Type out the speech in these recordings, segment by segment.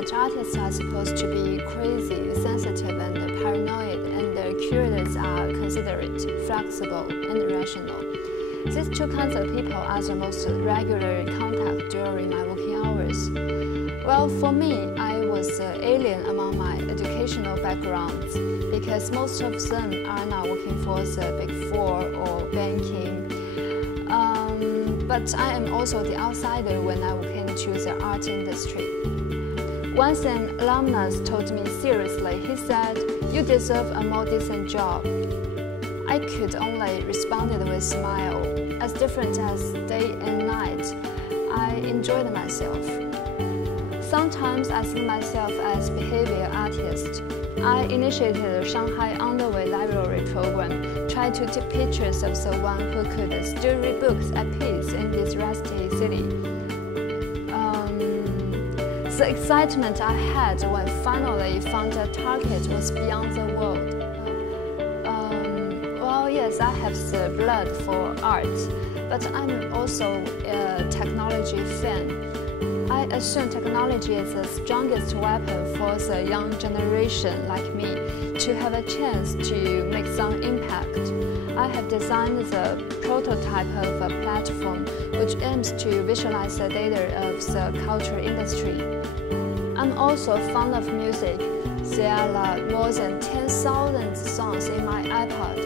that artists are supposed to be crazy, sensitive, and paranoid, and their curators are considerate, flexible, and rational. These two kinds of people are the most regular contact during my working hours. Well, for me, I was an alien among my educational backgrounds because most of them are not working for the Big Four or banking. But I am also the outsider when I walk into the art industry. Once an alumnus told me seriously, he said, "You deserve a more decent job." I could only respond with a smile. As different as day and night, I enjoyed myself. Sometimes I see myself as behavior artist. I initiated the Shanghai Underway Library program, trying to take pictures of the one who could still read books at peace in this rusty city. The excitement I had when finally found a target was beyond the world. Well, yes, I have the blood for art, but I'm also a technology fan. I assume technology is the strongest weapon for the young generation like me to have a chance to make some impact. I have designed the prototype of a platform which aims to visualize the data of the culture industry. I'm also fond of music. There are more than 10,000 songs in my iPod,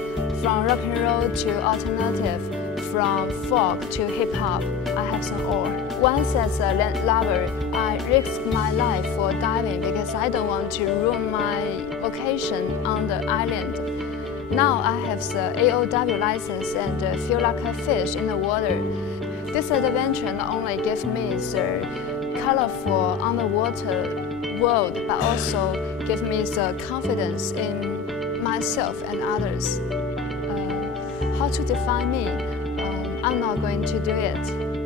from rock and roll to alternative, from folk to hip-hop. I have them all. Once as a land lover, I risked my life for diving because I don't want to ruin my vacation on the island. Now I have the AOW license and feel like a fish in the water. This adventure not only gives me the colorful underwater world, but also gives me the confidence in myself and others. How to define me? I'm not going to do it.